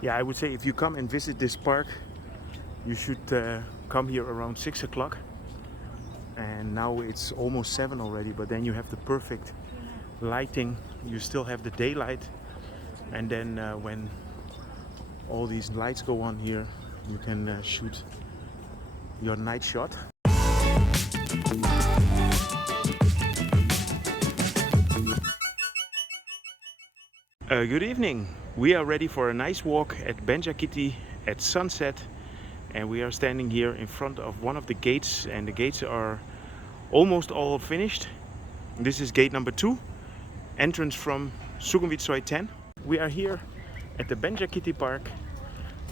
Yeah, I would say if you come and visit this park, you should come here around 6 o'clock. And now it's almost 7 already, but then you have the perfect lighting. You still have the daylight, and then when all these lights go on here, you can shoot your night shot. Good evening. We are ready for a nice walk at Benjakitti at sunset, and we are standing here in front of one of the gates, and the gates are almost all finished. This is gate number 2, entrance from Sukhumvit 10. We are here at the Benjakitti Park,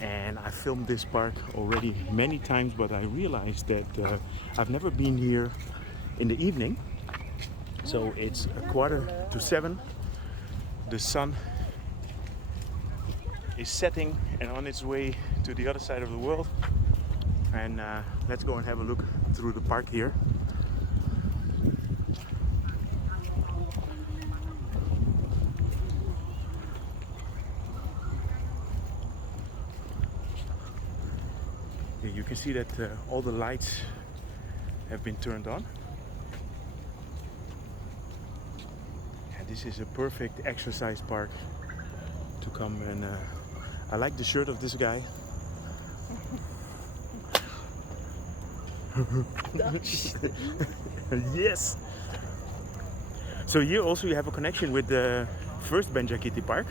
and I filmed this park already many times, but I realized that I've never been here in the evening. So it's 6:45. The sun is setting and on its way to the other side of the world. And let's go and have a look through the park here. You can see that all the lights have been turned on. And this is a perfect exercise park to come, and I like the shirt of this guy. Yes! So here also you have a connection with the first Benjakitti Park.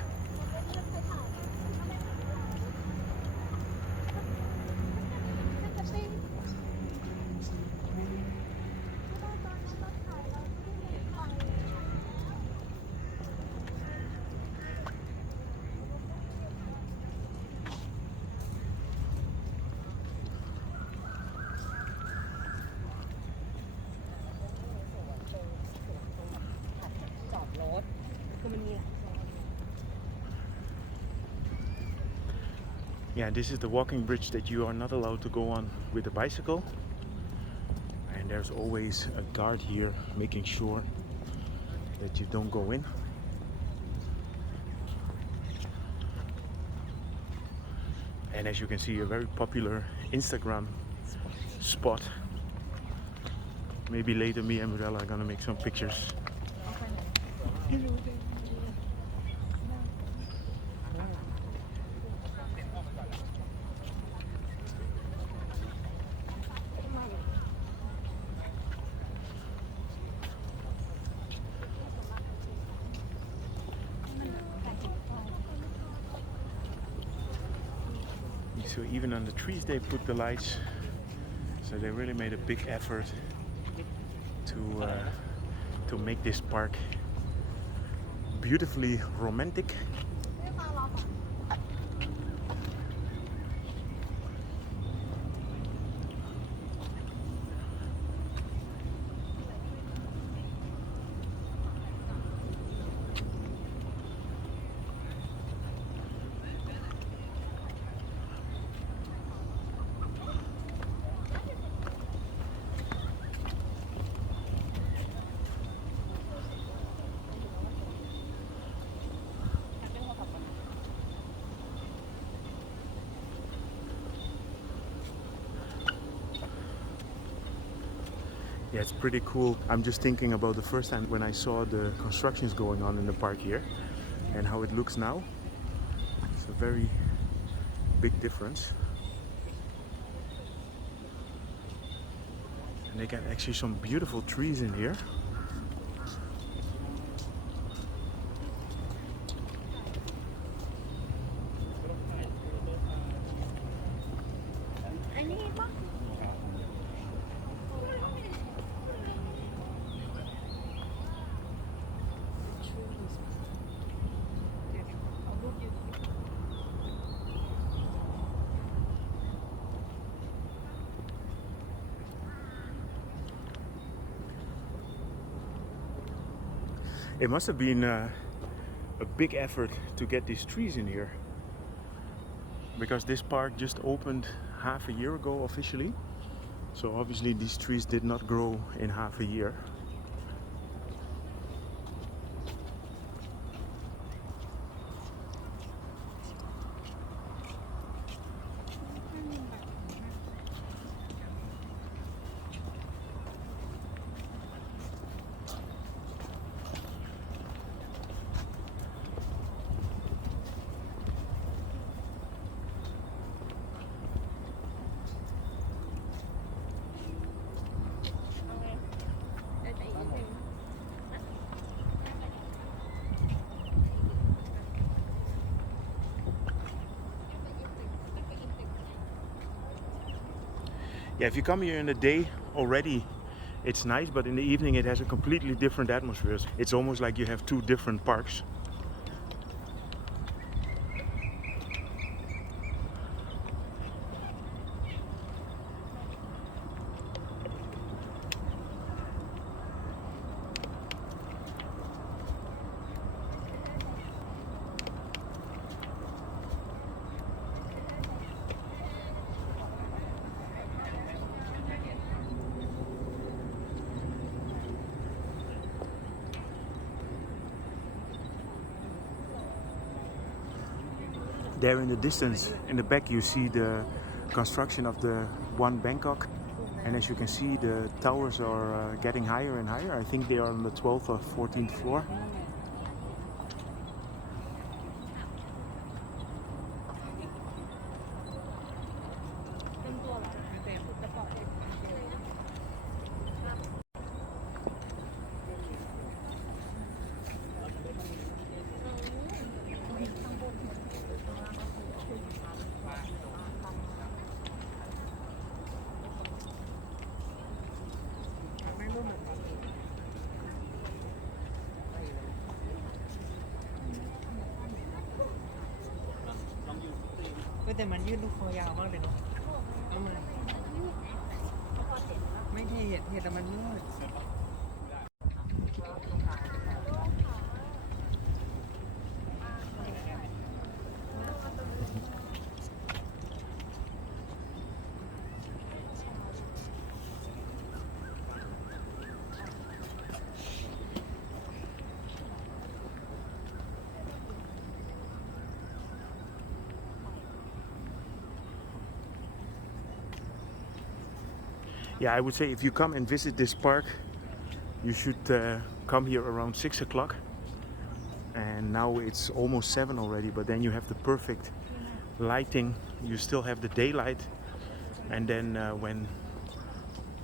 Yeah, this is the walking bridge that you are not allowed to go on with a bicycle. And there's always a guard here making sure that you don't go in. And as you can see, a very popular Instagram spot. Maybe later me and Mirella are gonna make some pictures. So even on the trees they put the lights, so they really made a big effort to make this park beautifully romantic. Yeah, it's pretty cool. I'm just thinking about the first time when I saw the constructions going on in the park here and how it looks now. It's a very big difference. And they got actually some beautiful trees in here. It must have been a big effort to get these trees in here, because this park just opened half a year ago officially. So obviously these trees did not grow in half a year. Yeah, if you come here in the day already, it's nice, but in the evening it has a completely different atmosphere. It's almost like you have two different parks. There in the distance, in the back, you see the construction of the one Bangkok. And as you can see, the towers are getting higher and higher. I think they are on the 12th or 14th floor. Yeah, I would say if you come and visit this park, you should come here around 6 o'clock. And now it's almost 7 already, but then you have the perfect lighting. You still have the daylight. And then when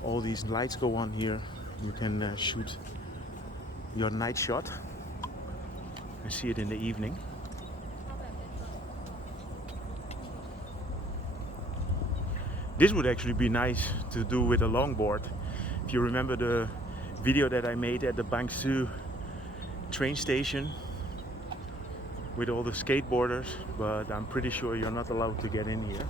all these lights go on here, you can shoot your night shot and see it in the evening. This would actually be nice to do with a longboard. If you remember the video that I made at the Bangkok train station with all the skateboarders, but I'm pretty sure you're not allowed to get in here.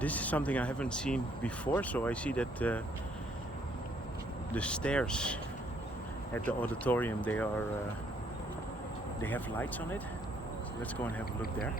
This is something I haven't seen before, so I see that the stairs at the auditorium, they have lights on it. So let's go and have a look there.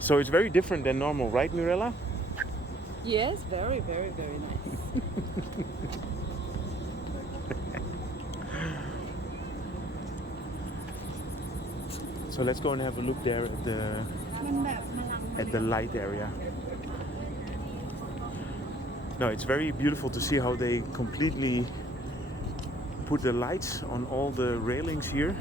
So it's very different than normal, right, Mirella? Yes, very, very, very nice. So let's go and have a look there at the light area. No, it's very beautiful to see how they completely put the lights on all the railings here.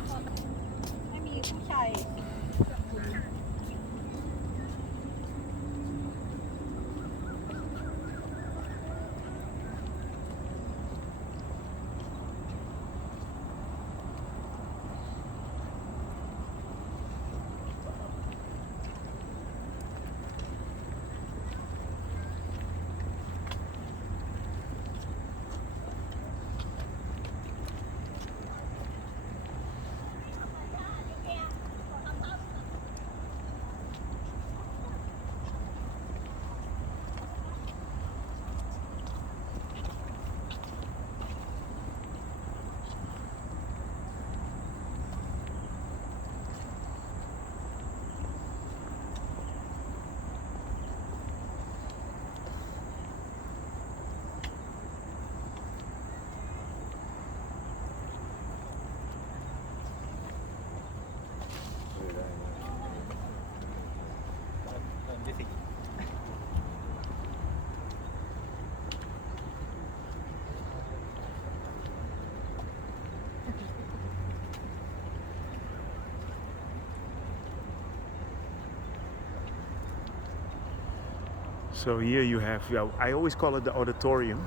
So here you have, I always call it the Auditorium.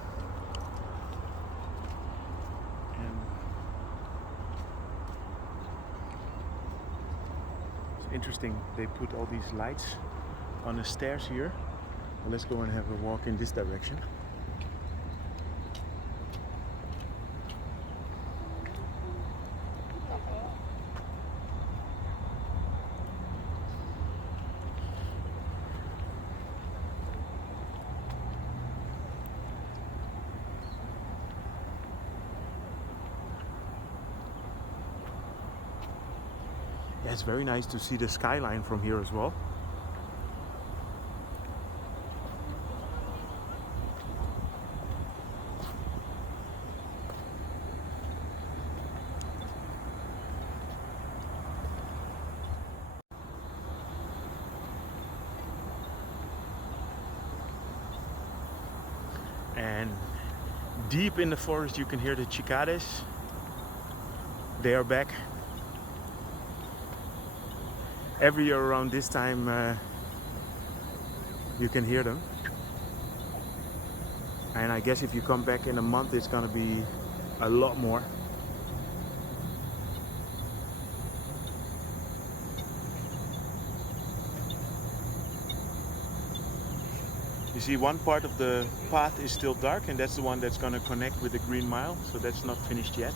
And it's interesting, they put all these lights on the stairs here. Well, let's go and have a walk in this direction. Yeah, it's very nice to see the skyline from here as well. And deep in the forest you can hear the cicadas. They are back. Every year around this time you can hear them. And I guess if you come back in a month it's gonna be a lot more. You see, one part of the path is still dark, and that's the one that's gonna connect with the Green Mile, so that's not finished yet.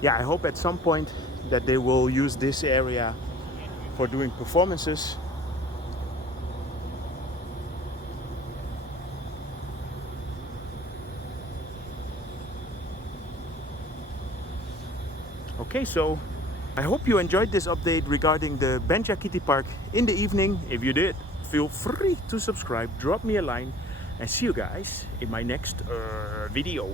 yeah, I hope at some point that they will use this area for doing performances. Okay, so I hope you enjoyed this update regarding the Benjakitti Park in the evening. If you did, feel free to subscribe, drop me a line, and see you guys in my next video.